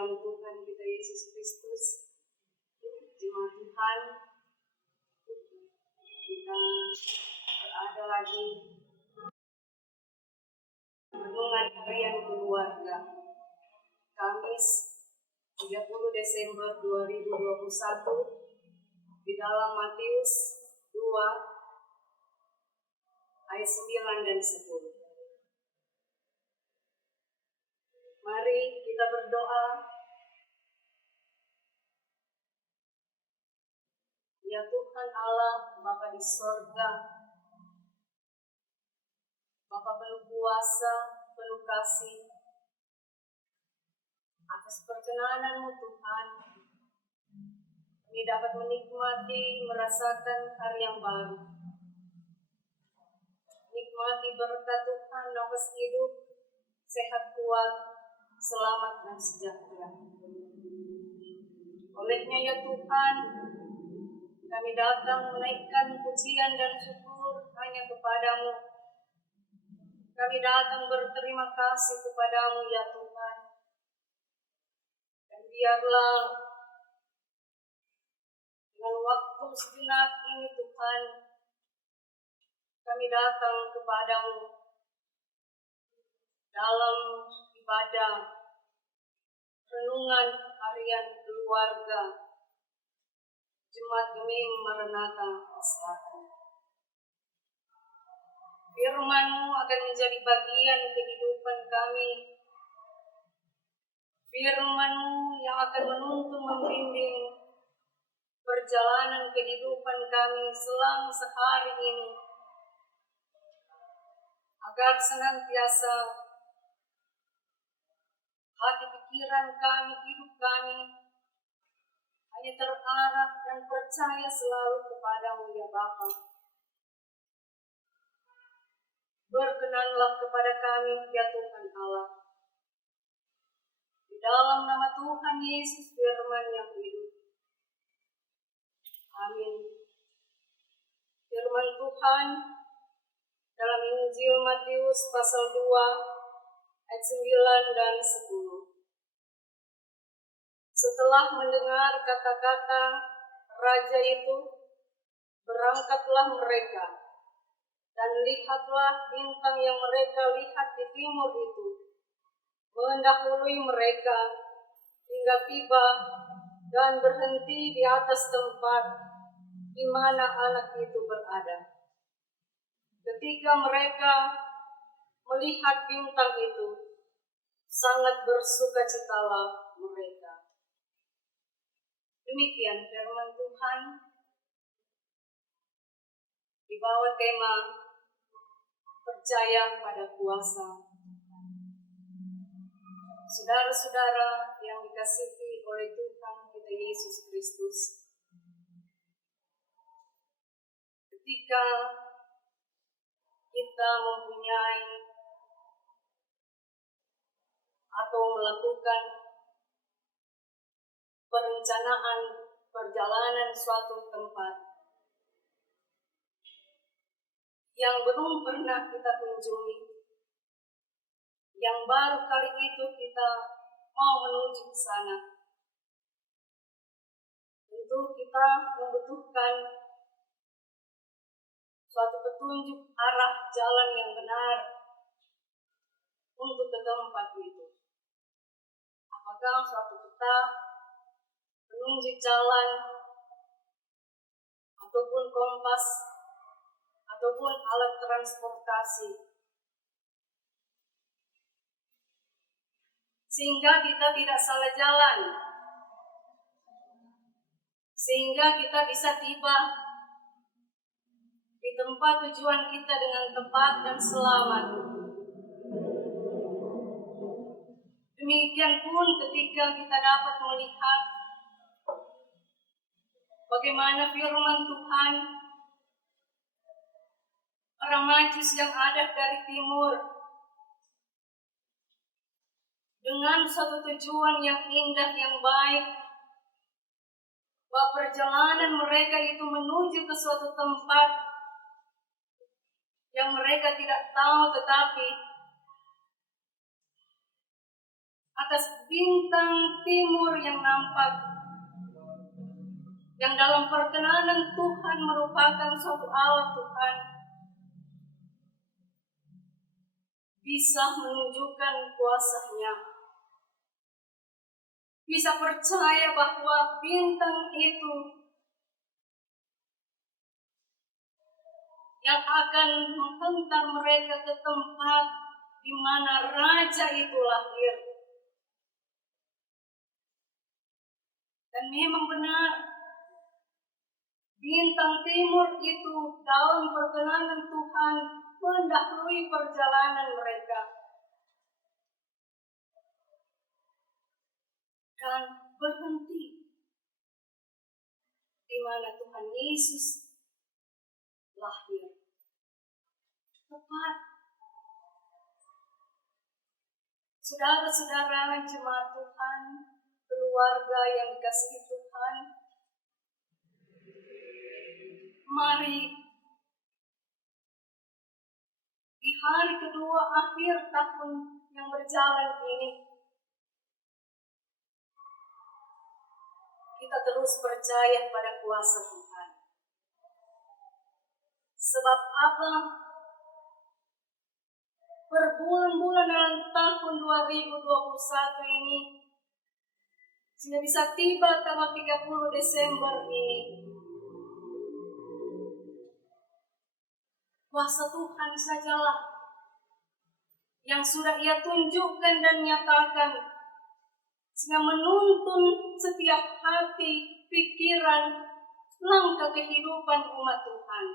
dalam Tuhan kita Yesus Kristus, jemaat Tuhan, kita berada lagi renungan harian keluarga Kamis 30 Desember 2021 di dalam Matius 2 ayat 9 dan 10. Mari kita berdoa. Ya Tuhan Allah, Bapa di sorga, Bapa penuh kuasa, penuh kasih, atas perkenanan-Mu Tuhan, kami dapat menikmati, merasakan hari yang baru. Nikmati berkat Tuhan, nafas hidup, sehat kuat, selamat dan sejahtera. Olehnya ya Tuhan, kami datang menaikkan pujian dan syukur hanya kepadamu. Kami datang berterima kasih kepadamu ya Tuhan. Dan biarlah dengan waktu sejenak ini Tuhan, kami datang kepadamu dalam ibadah renungan harian keluarga Jemaat Gemim Maranatha Selatan. Firman-Mu akan menjadi bagian kehidupan kami. Firman-Mu yang akan menuntun membimbing perjalanan kehidupan kami selama sehari ini, agar senantiasa hati pikiran kami, hidup kami hanya terarah dan percaya selalu kepadamu ya Bapa. Berkenanlah kepada kami ya Tuhan Allah. Di dalam nama Tuhan Yesus firman yang hidup. Amin. Firman Tuhan dalam Injil Matius pasal 2 ayat 9 dan 10. Setelah mendengar kata-kata raja itu, berangkatlah mereka, dan lihatlah bintang yang mereka lihat di timur itu mendahului mereka hingga tiba dan berhenti di atas tempat di mana anak itu berada. Ketika mereka melihat bintang itu, sangat bersukacitalah mereka. Demikian firman Tuhan di bawah tema percaya pada kuasa. Saudara-saudara yang dikasihi oleh Tuhan kita Yesus Kristus, ketika kita mempunyai atau melakukan perencanaan perjalanan suatu tempat yang belum pernah kita kunjungi, yang baru kali itu kita mau menuju ke sana, tentu kita membutuhkan suatu petunjuk arah jalan yang benar untuk ke tempat itu. Apakah suatu peta, penunjuk jalan, ataupun kompas, ataupun alat transportasi, sehingga kita tidak salah jalan, sehingga kita bisa tiba di tempat tujuan kita dengan tepat dan selamat. Demikian pun ketika kita dapat melihat bagaimana firman Tuhan, orang Majus yang ada dari timur dengan suatu tujuan yang indah, yang baik, bahwa perjalanan mereka itu menuju ke suatu tempat yang mereka tidak tahu, tetapi atas bintang timur yang nampak, yang dalam perkenanan Tuhan merupakan suatu alat Tuhan, bisa menunjukkan kuasa-Nya. Bisa percaya bahwa bintang itu yang akan menghantar mereka ke tempat di mana Raja itu lahir. Dan memang benar, bintang timur itu dalam perkenanan Tuhan mendahului perjalanan mereka. Dan berhenti di mana Tuhan Yesus lahir. Tepat. Saudara-saudara jemaat Tuhan, keluarga yang dikasihi Tuhan, mari di hari kedua akhir tahun yang berjalan ini, kita terus percaya pada kuasa Tuhan. Sebab apa? Berbulan-bulan dalam tahun 2021 ini, sehingga bisa tiba tanggal 30 Desember ini, kuasa Tuhan sajalah yang sudah Ia tunjukkan dan nyatakan, sehingga menuntun setiap hati, pikiran, langkah kehidupan umat Tuhan.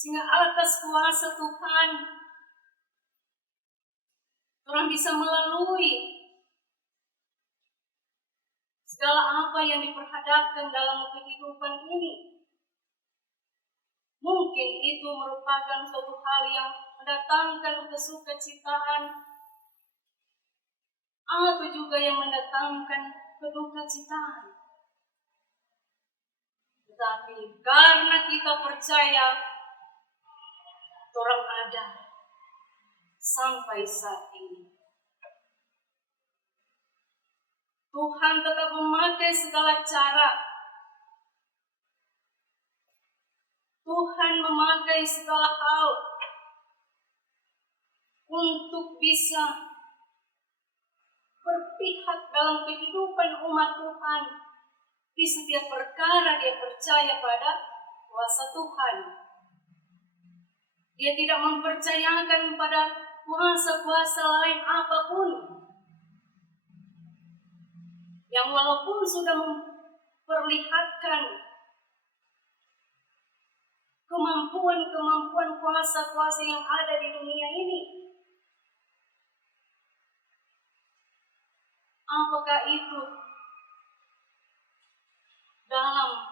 Sehingga atas kuasa Tuhan, orang bisa melalui segala apa yang diperhadapkan dalam kehidupan ini. Mungkin itu merupakan suatu hal yang mendatangkan kesukacitaan, atau juga yang mendatangkan kedukacitaan. Tetapi karena kita percaya, orang ada sampai saat ini. Tuhan tetap memakai segala cara. Tuhan memakai segala hal untuk bisa berpihak dalam kehidupan umat Tuhan. Di setiap perkara dia percaya pada kuasa Tuhan. Dia tidak mempercayakan pada kuasa-kuasa lain apapun, yang walaupun sudah memperlihatkan kemampuan kuasa-kuasa yang ada di dunia ini, apakah itu dalam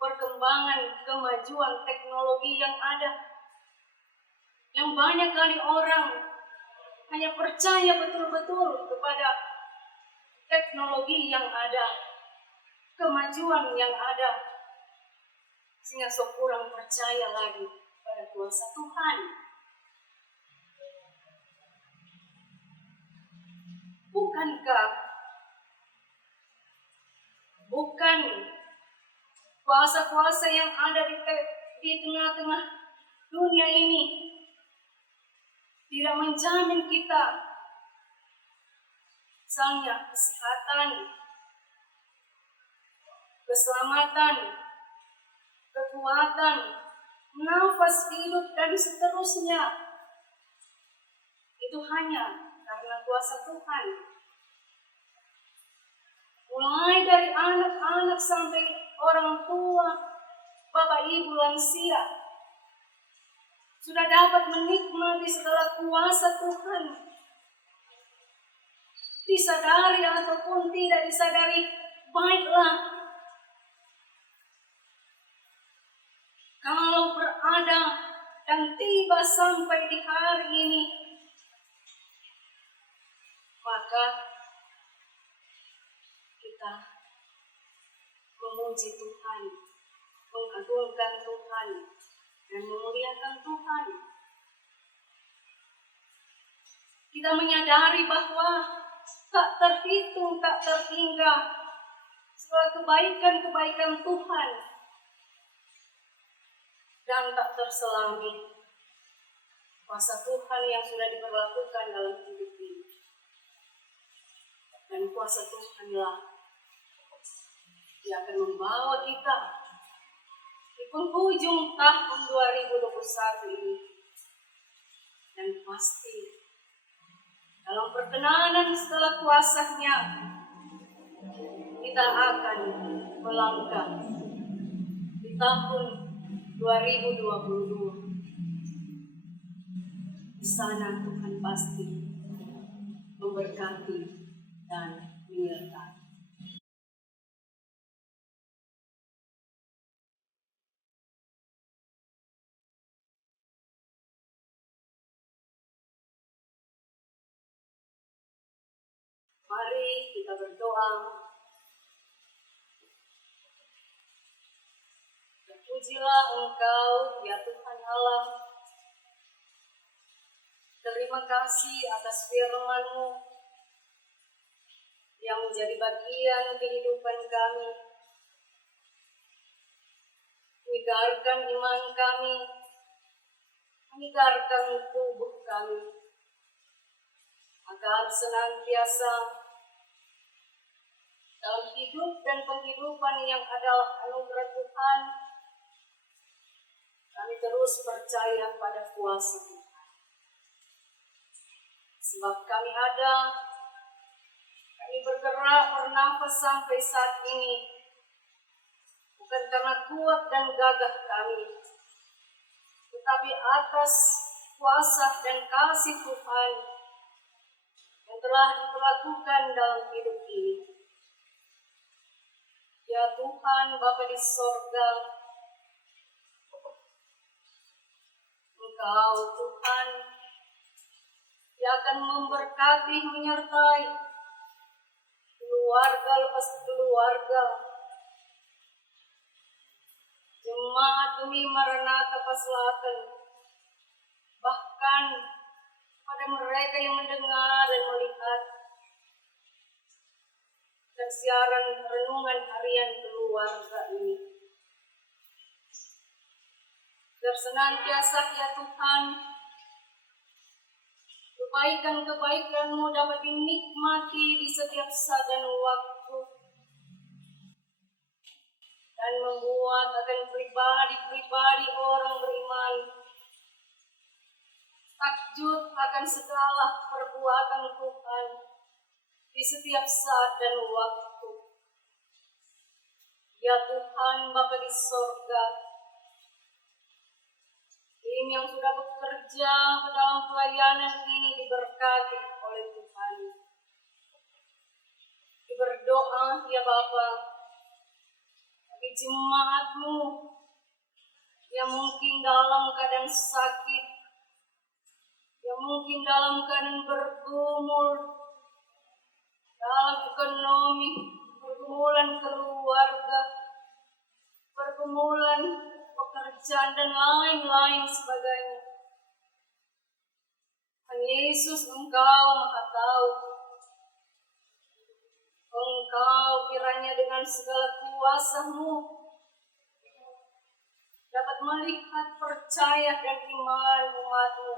perkembangan kemajuan teknologi yang ada, yang banyak kali orang hanya percaya betul-betul kepada teknologi yang ada, kemajuan yang ada, sehingga sok kurang percaya lagi pada kuasa Tuhan. Bukan kuasa-kuasa yang ada di tengah-tengah dunia ini tidak menjamin kita, misalnya kesehatan, keselamatan, kekuatan, nafas hidup, dan seterusnya. Itu hanya karena kuasa Tuhan. Mulai dari anak-anak sampai orang tua, bapak ibu lansia, sudah dapat menikmati segala kuasa Tuhan. Disadari ataupun tidak disadari, baiklah. Kalau berada dan tiba sampai di hari ini, maka kita memuji Tuhan, mengagungkan Tuhan, dan memuliakan Tuhan. Kita menyadari bahwa tak terhitung, tak terhingga segala kebaikan-kebaikan Tuhan dan tak terselami kuasa Tuhan yang sudah diberlakukan dalam hidup ini. Dan kuasa Tuhanlah yang akan membawa kita di penghujung tahun 2021 ini. Dan pasti dalam perkenanan segala kuasa-Nya kita akan melangkah di tahun 2022. Di sana Tuhan pasti memberkati dan menyertai. Mari kita berdoa. Terpujilah Engkau, ya Tuhan Allah. Terima kasih atas firman-Mu yang menjadi bagian kehidupan kami. Menyegarkan iman kami, menyegarkan tubuh kami, agar senantiasa dalam hidup dan penghidupan yang adalah anugerah Tuhan, kami terus percaya pada kuasa Tuhan. Sebab kami ada, kami bergerak, bernafas sampai saat ini, bukan karena kuat dan gagah kami, tetapi atas kuasa dan kasih Tuhan yang telah dilakukan dalam hidup ini. Ya Tuhan, Bapa di sorga, Engkau Tuhan yang akan memberkati, menyertai keluarga lepas keluarga, jemaat demi Maranatha Paselatan, bahkan pada mereka yang mendengar dan melihat siaran renungan harian keluarga ini. Biar senantiasa ya Tuhan, kebaikan-kebaikan-Mu dapat dinikmati di setiap saat dan waktu, dan membuat akan pribadi-pribadi orang beriman takjub akan segala perbuatan Tuhan di setiap saat dan waktu. Ya Tuhan, Bapa di sorga, tim yang sudah bekerja dalam pelayanan ini diberkati oleh Tuhan. Berdoa ya Bapa, bagi jemaat-Mu yang mungkin dalam keadaan sakit, yang mungkin dalam keadaan bergumul, dalam ekonomi, pergumulan keluarga, pergumulan pekerjaan, dan lain-lain sebagainya. Tuhan Yesus, Engkau Maha Tahu. Engkau kiranya dengan segala kuasa-Mu dapat melihat, percaya, dan iman umat-Mu,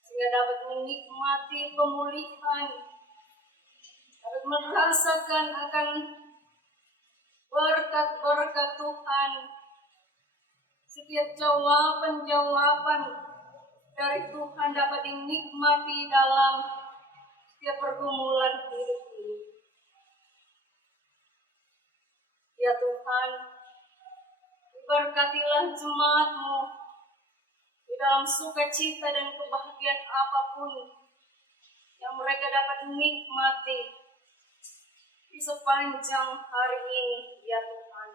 sehingga dapat menikmati pemulihan, dapat merasakan akan berkat-berkat Tuhan, setiap jawaban-jawaban dari Tuhan dapat dinikmati dalam setiap pergumulan hidup ini. Ya Tuhan, berkatilah jemaat-Mu di dalam sukacita dan kebahagiaan apapun yang mereka dapat nikmati di sepanjang hari ini, ya Tuhan.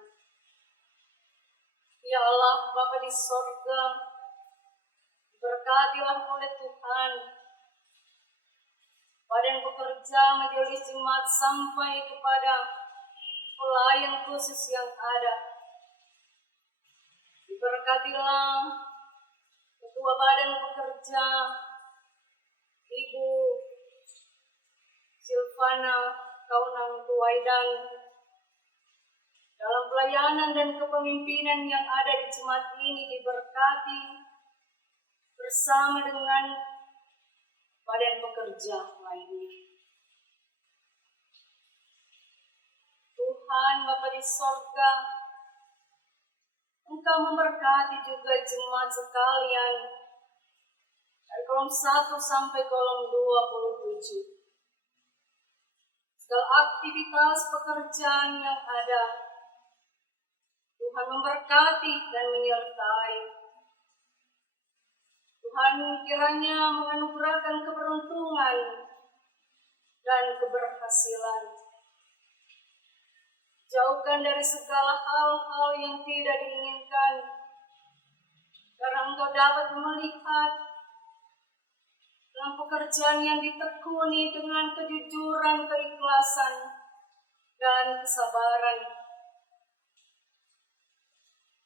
Ya Allah, Bapa di sorga, berkatilah oleh Tuhan badan pekerja majelis jemaat sampai kepada pelayan khusus yang ada. Diberkatilah ketua badan pekerja, Ibu Silvana Kaunang Tuwaidan, dalam pelayanan dan kepemimpinan yang ada di jemaat ini diberkati bersama dengan badan pekerja lainnya. Tuhan Bapa di sorga, Engkau memberkati juga jemaat sekalian dari kolom 1 sampai kolom 27. Segala aktivitas pekerjaan yang ada, Tuhan memberkati dan menyertai. Tuhan kiranya menganugerahkan keberuntungan dan keberhasilan. Jauhkan dari segala hal-hal yang tidak diinginkan, karena Engkau dapat melihat dalam pekerjaan yang ditekuni dengan kejujuran, keikhlasan, dan kesabaran.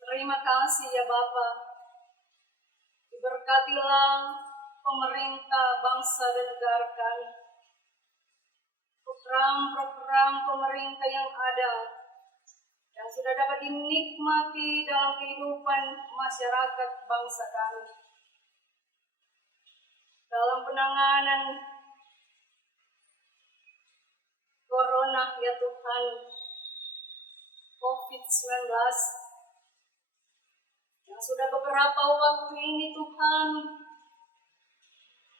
Terima kasih ya Bapa. Diberkatilah pemerintah bangsa dan negara kami. Program-program pemerintah yang ada, yang sudah dapat dinikmati dalam kehidupan masyarakat bangsa kami. Dalam penanganan Corona ya Tuhan, COVID-19, yang sudah beberapa waktu ini Tuhan,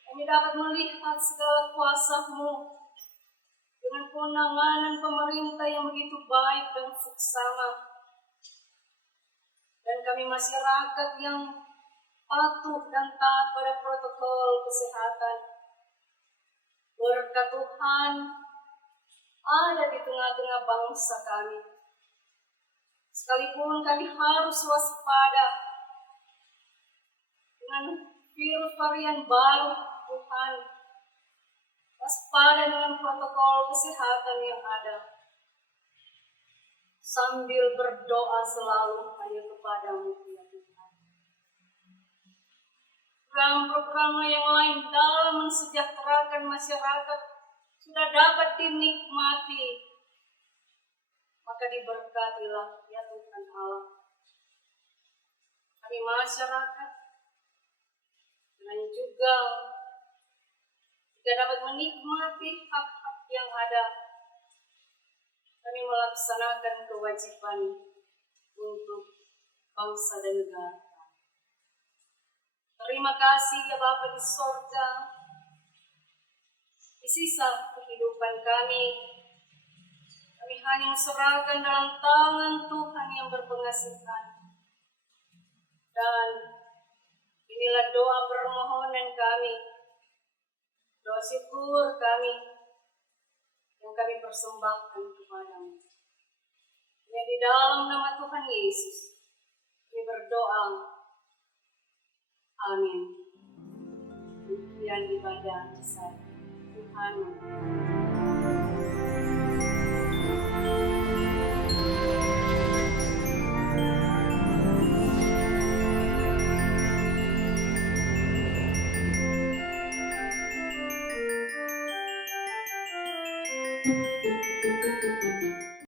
kami dapat melihat segala kuasa-Mu dengan penanganan pemerintah yang begitu baik dan seksama. Dan kami masyarakat yang patuh dan taat pada protokol kesehatan. Berkat Tuhan ada di tengah-tengah bangsa kami. Sekalipun kami harus waspada dengan virus varian baru, Tuhan, waspada dengan protokol kesehatan yang ada, sambil berdoa selalu hanya kepada-Mu ya Tuhan. Program-program yang lain dalam mensejahterakan masyarakat sudah dapat dinikmati, maka diberkatilah ya Tuhan Allah. Kami masyarakat dan juga dapat menikmati hak-hak yang ada, kami melaksanakan kewajiban untuk bangsa dan negara. Terima kasih ya Bapa di sorga. Di sisa kehidupan kami hanya menserahkan dalam tangan Tuhan yang berpengasihan. Dan inilah doa permohonan kami, doa syukur kami yang kami persembahkan kepadamu. Ya, di dalam nama Tuhan Yesus kami berdoa. Amin. Demikian ibadah saya. Tuhan memberkati.